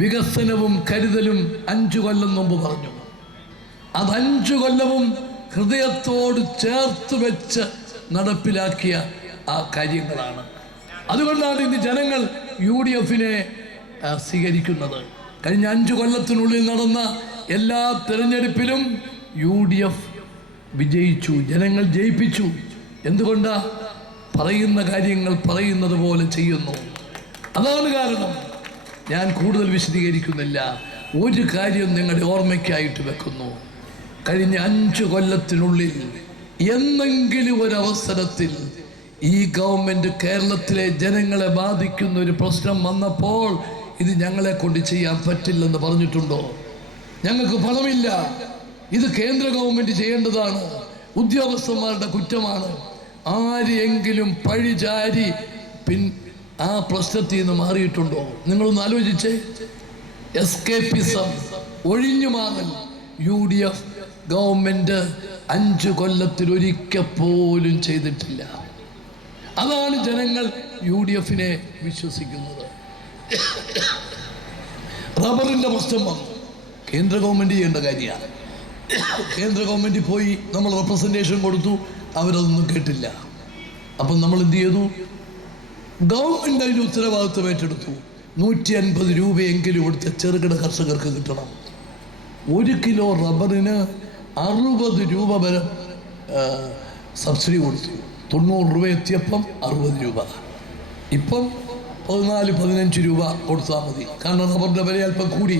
വികസനവും കരുതലും 5 കൊല്ലം മുമ്പ് പറഞ്ഞു. അത് 5 കൊല്ലവും ഹൃദയത്തോട് ചേർത്ത് വെച്ച് നടപ്പിലാക്കിയ ആ കാര്യങ്ങളാണ്. അതുകൊണ്ടാണ് ഇന്ന് ജനങ്ങൾ UDFനെ സ്വീകരിക്കുന്നത്. കഴിഞ്ഞ 5 കൊല്ലത്തിനുള്ളിൽ നടന്ന എല്ലാ തിരഞ്ഞെടുപ്പിലും UDF വിജയിച്ചു, ജനങ്ങൾ ജയിപ്പിച്ചു. എന്തുകൊണ്ടാ? പറയുന്ന കാര്യങ്ങൾ പറയുന്നത് പോലെ ചെയ്യുന്നു. അതാണ് കാരണം. ഞാൻ കൂടുതൽ വിശദീകരിക്കുന്നില്ല. ഒരു കാര്യം നിങ്ങളുടെ ഓർമ്മയ്ക്കായിട്ട് വെക്കുന്നു. കഴിഞ്ഞ 5 കൊല്ലത്തിനുള്ളിൽ എന്നെങ്കിലും ഒരവസരത്തിൽ ഈ ഗവൺമെൻറ് കേരളത്തിലെ ജനങ്ങളെ ബാധിക്കുന്ന ഒരു പ്രശ്നം വന്നപ്പോൾ ഇത് ഞങ്ങളെ കൊണ്ട് ചെയ്യാൻ പറ്റില്ലെന്ന് പറഞ്ഞിട്ടുണ്ടോ? ഞങ്ങൾക്ക് പണമില്ല, ഇത് കേന്ദ്ര ഗവൺമെൻറ് ചെയ്യേണ്ടതാണ്, ഉദ്യോഗസ്ഥന്മാരുടെ കുറ്റമാണ്, ആരെയെങ്കിലും പഴിചാരി ആ പ്രശ്നത്തിൽ നിന്ന് മാറിയിട്ടുണ്ടോ? നിങ്ങളൊന്ന് ആലോചിച്ചേ. എസ്കേപ്പിസം, ഒഴിഞ്ഞു മാറൽ UDF ഗവൺമെൻറ് 5 കൊല്ലത്തിൽ ഒരിക്കൽ പോലും ചെയ്തിട്ടില്ല. അതാണ് ജനങ്ങൾ UDFനെ വിശ്വസിക്കുന്നത്. റബ്ബറിൻ്റെ പ്രശ്നം വന്നു, കേന്ദ്ര ഗവൺമെൻറ് ചെയ്യേണ്ട കാര്യമാണ്. കേന്ദ്ര ഗവൺമെൻറ് പോയി നമ്മൾ റെപ്രസെൻറ്റേഷൻ കൊടുത്തു, അവരതൊന്നും കേട്ടില്ല. അപ്പം നമ്മൾ എന്ത് ചെയ്തു? ഗവൺമെൻറ് അതിന് ഉത്തരവാദിത്വം ഏറ്റെടുത്തു. 150 രൂപയെങ്കിലും ഇവിടുത്തെ ചെറുകിട കർഷകർക്ക് കിട്ടണം. 1 കിലോ റബ്ബറിന് 60 രൂപ വരെ സബ്സിഡി കൊടുത്തു. 90 രൂപ എത്തിയപ്പം 60 രൂപ. ഇപ്പം 14-15 രൂപ കൊടുത്താൽ മതി. കാരണം റബ്ബറിൻ്റെ വില അല്പം കൂടി.